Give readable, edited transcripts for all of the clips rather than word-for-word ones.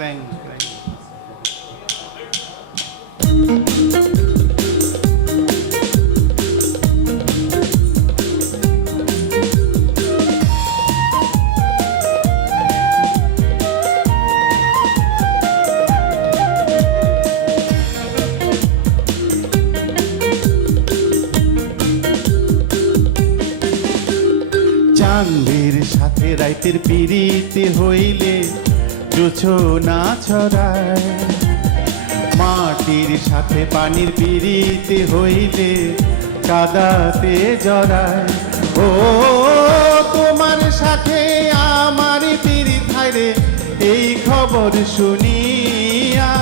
Crank চাঁদের সাথে রাইতের পিড়িতে হইলে জোছনা ছড়ায়, মাটির সাথে পানির পিড়িতে হইলে কাদাতে জড়ায়। ও তোমার সাথে আমার পিড়িত হায়রে, এই খবর শুনিয়া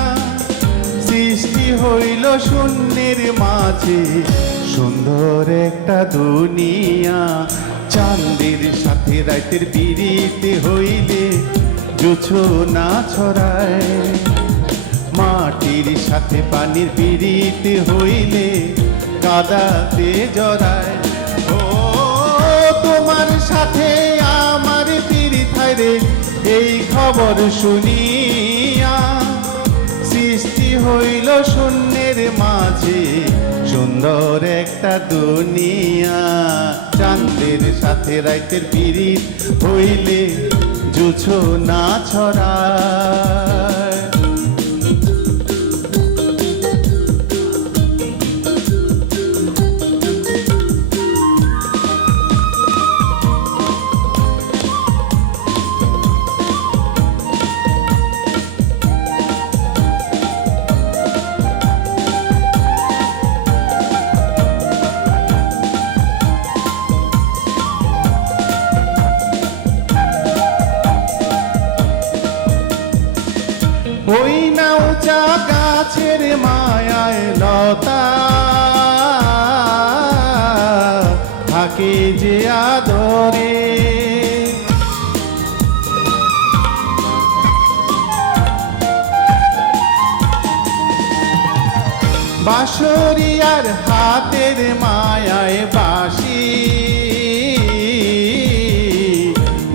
সৃষ্টি হইল শূন্যের মাঝে সুন্দর একটা দুনিয়া। চাঁদের সাথে রাতের পিড়িতে হইলে জোছনা ছড়ায়, মাটির সাথে পানির পিড়িতে হইলে কাদাতে জড়ায়। ও তোমার সাথে আমার পিড়িত হায়রে, এই খবর শুনিয়া সৃষ্টি হইল শূন্যের মাঝে সুন্দর একটা দুনিয়া। চাঁদের সাথে রাতের পিড়িত হইলে জোছনা ছড়ায়। ওই না উঁচা গাছের মায়ায় লতা থাকে যে আদরে, বাঁশরিয়ার হাতের মায়ায় বাঁশি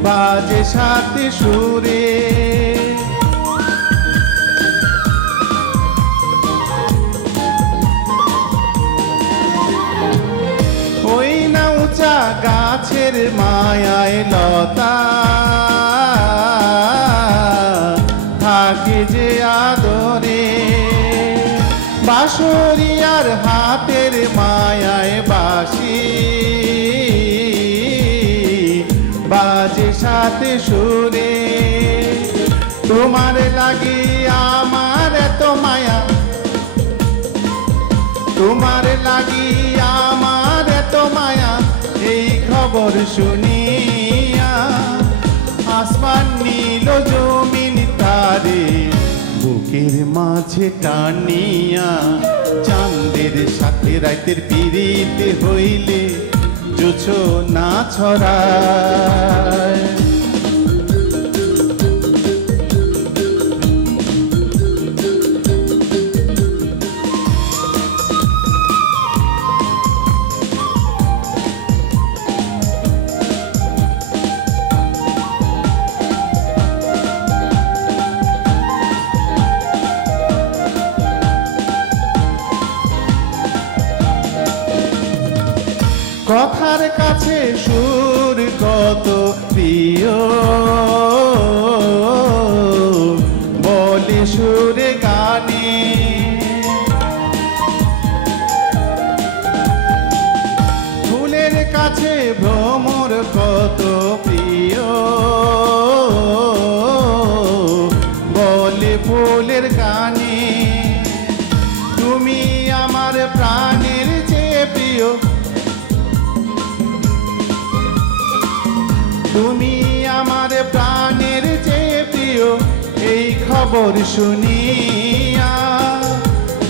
বাজে সাথে সুরে। গাছের মায়ায় লতা থাকে যে আদরে, বাঁশরিয়ার হাতের মায়ায় বাঁশি বাজে সাথে সুরে। তোমার লাগি আমার এত মায়া, তোমার লাগি আমার এত মায়া, এই খবর শুনিয়া আসমান নীল জমিন তারে বুকের মাঝে টানিয়া। চাঁদের সাথে রাতের পিড়িতে হইলে জোছনা ছড়ায়। কথার কাছে সুর কত প্রিয়, বলে সুরে গানে। ফুলের কাছে ভ্রমর কত প্রিয়, বলে ফুলের গানে। তুমি আমার প্রাণের চেয়ে প্রিয়, তুমি আমার প্রাণের চেয়ে প্রিয়, এই খবর শুনিয়া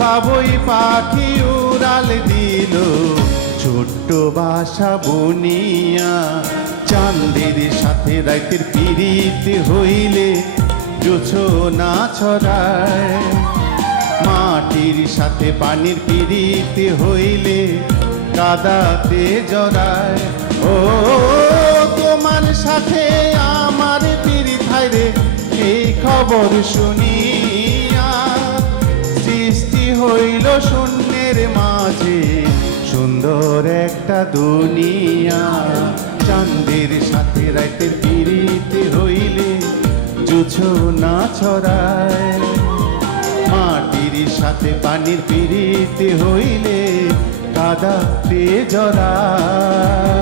বাবুই পাখি উড়াল দিল ছোট্ট বাসা বুনিয়া। চাঁদের সাথে রাতের পিড়িতে হইলে জোছনা ছড়ায়, মাটির সাথে পানির পিড়িতে হইলে কাদাতে জড়ায়। ও তোমার সাথে আমার পিড়িত হায়রে, এই খবর খবর শুনিয়া সৃষ্টি হইল শূন্যের মাঝে সুন্দর একটা দুনিয়া। চাঁদের সাথে রাতের পিড়িতে হইলে জুছো না ছড়ায়, মাটির সাথে পানির পিড়িতে হইলে কাদাতে জড়ায়।